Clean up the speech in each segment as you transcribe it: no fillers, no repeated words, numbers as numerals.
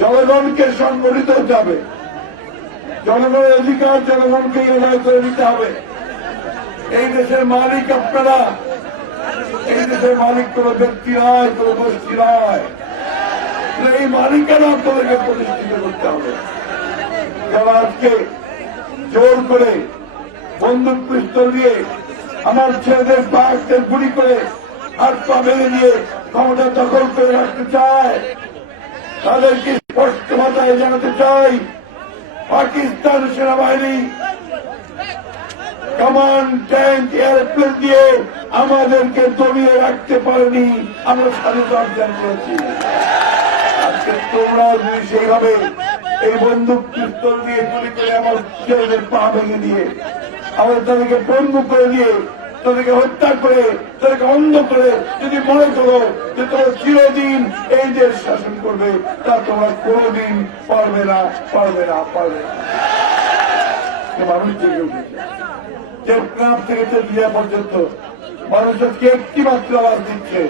জনগণকে সংগঠিত হতে হবে, জনগণের অধিকার জনগণকে ইনভাইট করে দিতে হবে। এই দেশের মালিক আপনারা, এই দেশের মালিক কোন ব্যক্তি নয়, কোন গোষ্ঠী নয়। এই মালিকেরা আপনাদেরকে প্রতিষ্ঠিত করতে হবে। যারা আজকে জোর করে বন্দুক পিস্তল দিয়ে আমার ছেলেদের বাঘদের গুলি করে হাত পা বেঁধে দিয়ে ক্ষমতা দখল করে রাখতে চায়, তাদেরকে স্পষ্ট ভাষায় জানাতে চাই, পাকিস্তান সেনাবাহিনী কমান্ড ট্যাঙ্ক এয়ারপ্লেন দিয়ে আমাদেরকে দমিয়ে রাখতে পারেনি। আমরা স্বাধীনতা অর্জন করেছি। আজকে তোমরা যদি সেইভাবে এই বন্দুক পিস্তল দিয়ে গুলি করে আমার ছেলেদের পা ভেঙে দিয়ে আমাদের তাদেরকে পঙ্গু করে দিয়ে তাদেরকে হত্যা করে তাদেরকে অন্ধ করে যদি মনে করো যে তোমরা চিরদিন এই দেশ শাসন করবে, তা তোমরা কোনদিন পারবে না, পারবে না, পারবে না। মানুষ জেগে উঠেছে, টেকনাফ থেকে তেতুলিয়া পর্যন্ত মানুষ আজকে একটি মাত্র আওয়াজ দিচ্ছে,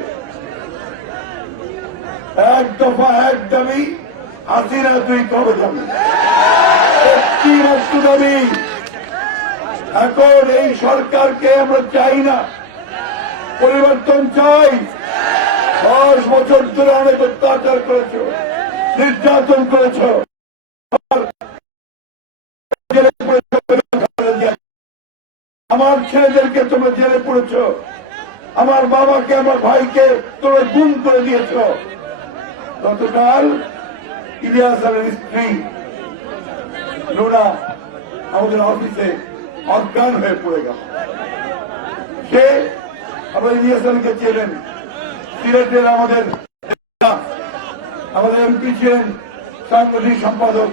এক দফা এক দাবি, হাসিনা তুই কবে যাবি, একটি মাত্র দাবি। এখন এই সরকারকে আমরা চাই না, পরিবর্তন চাই। 10 বছর ধরে অনেক অত্যাচার করেছ, নির্যাতন করেছ, আমার ছেলেদেরকে তোমরা জেলে পড়েছ, আমার বাবাকে আমার ভাইকে তোমরা গুম করে দিয়েছ। গতকাল ইলিয়াস আলীর স্ত্রী নোনা আমাদের অফিসে অজ্ঞান হয়ে পড়ে গেল। সে আবার ইলিয়াস আলীকে ছিলেন সিলেটের আমাদের এমপি ছিলেন, সাংগঠনিক সম্পাদক।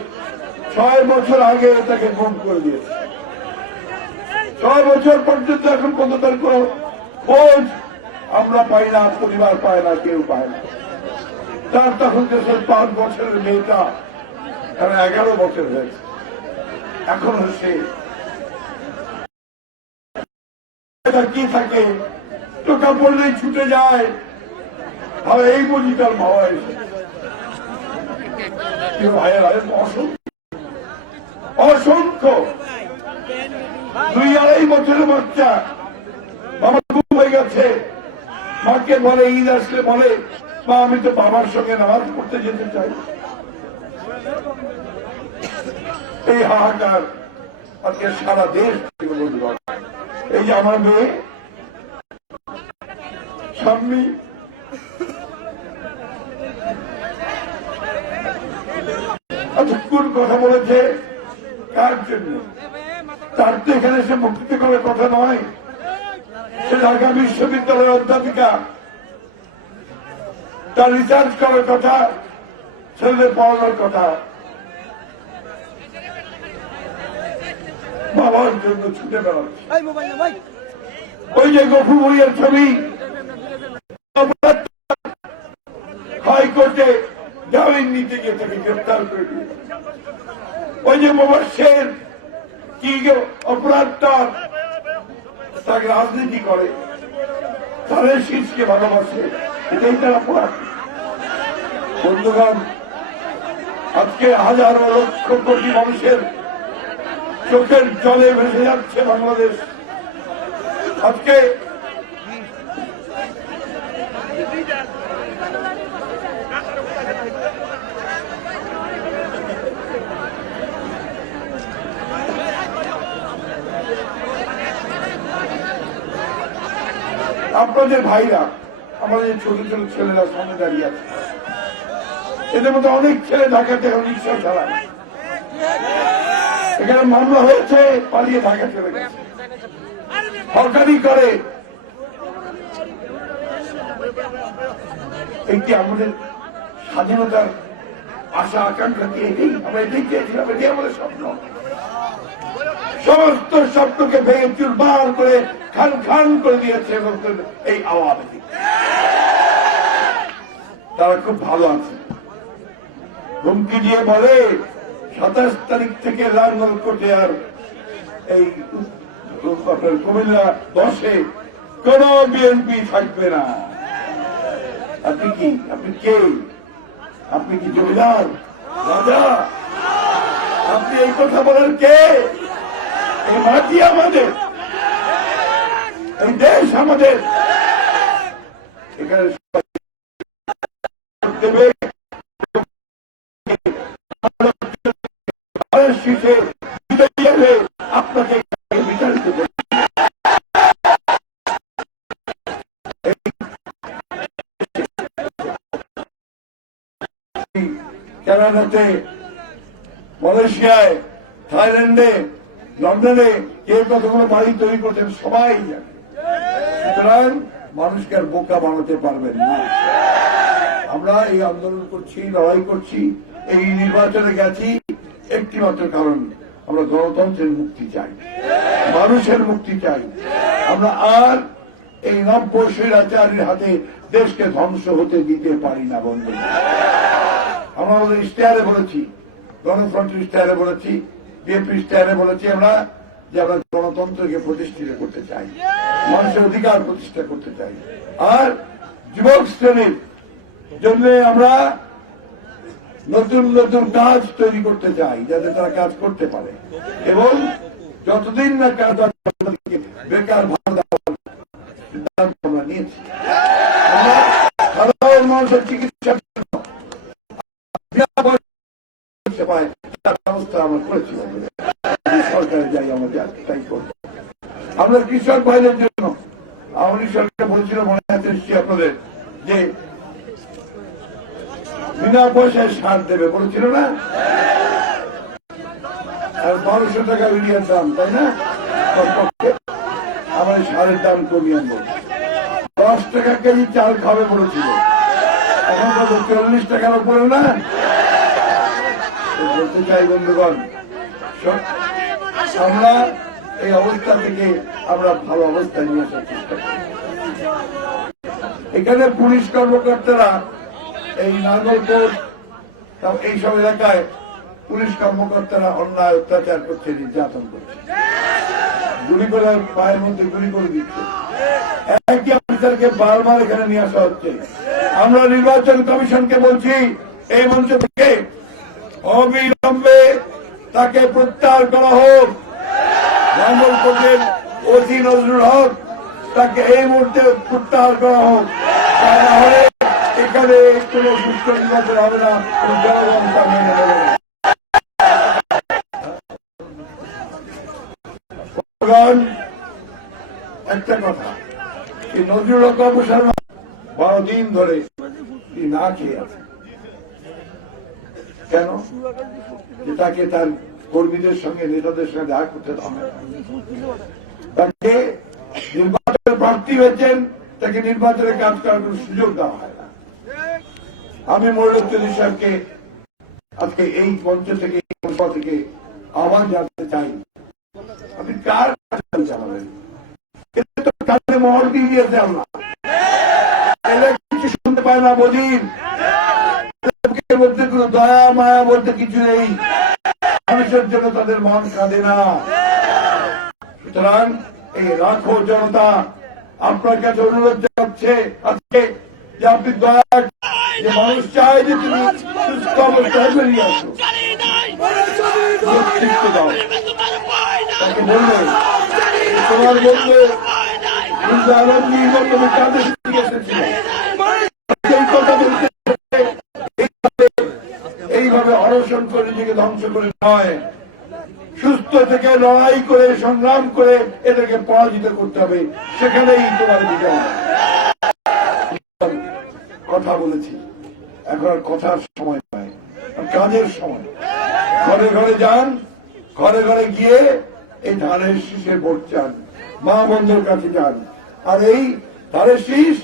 6 বছর আগে তাকে গুম করে দিয়েছে। 6 বছর পর্যন্ত এখন পর্যন্ত তার কোন খোঁজ আমরা পাই না, পরিবার পায় না, কেউ পায় না। তার তখন দেশের 5 বছরের মেয়েটা 11 বছর হয়েছে, এখনো সে কি থাকে, টোকা পড়লেই ছুটে যায়। ভাবে এই বুঝি তার ভাবা এসে অসংখ্য 2-2.5 বছরের বাচ্চা বাবা গুম হয়ে গেছে। মাকে বলে, ঈদ আসলে বলে, মা আমি তো বাবার সঙ্গে নামাজ পড়তে যেতে চাই। এই হাহাকার আজকে সারা দেশ থেকে বলতে। এই যে আমার মেয়ে সামনে কোন কথা বলেছে, কার জন্য? তার তো এখানে সে মুক্তি করার কথা নয়। সে ঢাকা বিশ্ববিদ্যালয়ের অধ্যাপিকা, তার রিসার্চ করার কথা, ছেলেদের পড়ানোর কথা। বাবার জন্য ছুটে বেড়াচ্ছে। ওই যে গফুর ভুঁইয়ার ছবি হাইকোর্টে জামিন নিতে গিয়ে তাকে গ্রেফতার করে দিয়েছে। ওই যে মোবাশ্বের কি অপরাধটা, তাকে রাজনীতি করে, তাদের শীর্ষকে ভালোবাসে, এটাই তার অপরাধ। বন্ধুগণ, আজকে হাজারো লক্ষ কোটি মানুষের চোখের জলে ভেসে যাচ্ছে বাংলাদেশ। আজকে আপনাদের ভাইরা, আমাদের ছোট ছোট ছেলেরা সামনে দাঁড়িয়ে আছে, এদের মধ্যে অনেক ছেলে ঢাকাতে এখন রিক্সা চালায়। এখানে মামলা হয়েছে, পালিয়ে ঢাকা চলে গেছে, হকারি করে। একটি আমাদের স্বাধীনতার আশা আকাঙ্ক্ষা কি এটাই? আমরা এটাই চেয়েছিলাম, এটাই আমাদের স্বপ্ন। সমস্ত স্বপ্নকে ভেঙে চুরমার করে খান খান করে দিয়েছে এই আওয়ামী লীগ। তারা খুব ভালো আছে। হুমকি দিয়ে বলে 27 তারিখ থেকে লাঙ্গলকোটে আর এই কুমিল্লা 10-এ কোন বিএনপি থাকবে না। আপনি কি, আপনি কে? আপনি কি জমিদার, রাজা? আপনি এই কথা বলার কে? এই মাটি আমাদের, এই দেশ আমাদের। এখানে দেবে শীষে আপনাকে বিচারিত করবে। কানাডাতে, মালয়েশিয়ায়, থাইল্যান্ডে, লন্ডনে কে কতগুলো বাড়ি তৈরি করছেন সবাই জানে। সুতরাং মানুষকে আর বোকা বানাতে পারবেন না। আমরা এই আন্দোলন করছি, লড়াই করছি, এই নির্বাচনে গেছি একটি মাত্র কারণ, আমরা গণতন্ত্রের মুক্তি চাই, মানুষের মুক্তি চাই। আমরা আর এই নব্য স্বৈরাচারীর হাতে দেশকে ধ্বংস হতে দিতে পারি না বন্ধু। আমরা আমাদের ইশতেহারে বলেছি, গণফ্রন্টের ইশতেহারে বলেছি, বিএনপি ইশতেহারে বলেছি আমরা যে আমরা গণতন্ত্রকে প্রতিষ্ঠিত করতে চাই, মানুষের অধিকার প্রতিষ্ঠা করতে চাই। আর যুবক শ্রেণীর জন্য আমরা নতুন নতুন কাজ তৈরি করতে চাই, যাতে তারা কাজ করতে পারে। এবং যতদিন না কাজ বেকার ভাতা দেওয়ার সিদ্ধান্ত আমরা নিয়েছি। আমরা সাধারণ মানুষের চিকিৎসার জন্য ব্যবস্থা আমরা করেছি, সরকারে যাই আমাদের তাই করবো। আমরা কৃষক ভাইদের জন্য আওয়ামী সরকার বলেছিল, মনে আছে আপনাদের, যে বিনা পয়সায় সার দেবে বলেছিল না? আর 1200 টাকা ইউরিয়ার দাম, তাই না? আমার সারের দাম কমিয়ে আনবো। 10 টাকা কেজি চাল খাবে বলেছিল, এখন কত 40 টাকার উপরে না? বলতে চাই বন্ধুগণ, আমরা এই অবস্থা থেকে আমরা ভালো অবস্থায় নিয়ে আসার চেষ্টা করি। এখানে পুলিশ কর্মকর্তারা এই নাঙ্গলকোট এইসব এলাকায় পুলিশ কর্মকর্তারা অন্যায় অত্যাচার করছে, নির্যাতন করছে, গুলি করে পায়ের মধ্যে গুলি করে দিচ্ছে। একই অফিসারকে বারবার এখানে নিয়ে আসা হচ্ছে। আমরা নির্বাচন কমিশনকে বলছি, এই মঞ্চ থেকে অবিলম্বে তাকে প্রত্যাহার করা হোক। নাঙ্গলকোটের ওসি নজরুল হক, তাকে এই মুহূর্তে প্রত্যাহার করা হোক। তা না হলে এখানে কোন সুষ্ঠু নির্বাচন হবে না, জনগণ তা মেনে নেবে না। একটা কথা, এই নজরুল হক মুসলমান 12 দিন ধরে না খেয়ে আছে। কেন? যে তাকে তার কর্মীদের সঙ্গে, নেতাদের সঙ্গে দেখা করতে হবে। তাকে নির্বাচনের প্রার্থী হয়েছেন, তাকে নির্বাচনে কাজ করার কোন সুযোগ দেওয়া হয় না। আমি মনিরুদ্দিন সাহেবকে আজকে এই মঞ্চ থেকে আহ্বান জানাতে চাই, আপনি কার কাছে জানাবেন? কাছে মহল দিয়ে দিয়েছে, আমরা কিছু শুনতে পাই না, বদিন মধ্যে কোন দয়া মায়া বলতে কিছু নেই, মানুষের জন্য তাদের মন কাঁদে না। সুতরাং এই রাখো জনতা, আপনার কাছে অনুরোধ জানাচ্ছে আজকে যে আপনি দয়া, যে মানুষ চায় যে তুমি সুস্থ অবস্থায় বেরিয়ে আসো, নেতৃত্ব দাও। তাকে বললেন তোমার বলবে আলমগীর তুমি কাদের দিকে এসেছিলে, এই কথা বলতে এইভাবে অনশন করে নিজেকে ধ্বংস করে নয়, সুস্থ থেকে লড়াই করে সংগ্রাম করে এদেরকে পরাজিত করতে হবে। সেখানেই তোমার বিজয়। কথা বলেছি, এখন আর কথার সময় নয়, কাজের সময়। ঘরে ঘরে যান, ঘরে ঘরে গিয়ে এই ধানের শীষে ভোট চান, মা বন্ধুর কাছে যান। আর এই ধানের শীষ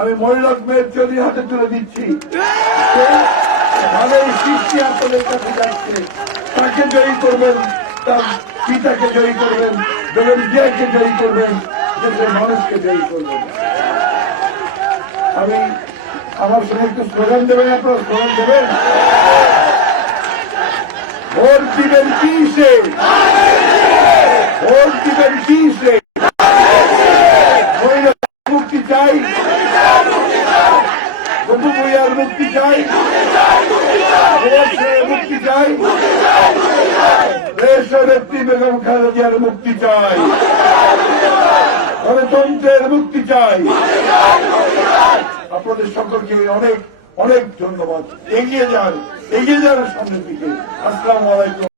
আমি মনিরুল হকের চৌধুরীর হাতে তুলে দিচ্ছি। ধানের শীষটি আপনাদের কাছে যাচ্ছে, তাকে জয়ী করবেন, তার পিতাকে জয়ী করবেন, বেগম জিয়াকে জয়ী করবেন, দেশের মানুষকে জয়ী করবেন। আমি আমার সঙ্গে একটু স্লোগান দেবেন, আপনারা স্লোগান দেবেন। ভোট দিবেন কিসে? ভোট দিবেন কিসে? মুক্তি চাই, নেত্রী বেগম খালেদা জিয়ার মুক্তি চাই, গণতন্ত্রের মুক্তি চাই। আপনাদের সকলকে অনেক অনেক ধন্যবাদ। এগিয়ে যান সামনের দিকে। আসসালামু আলাইকুম।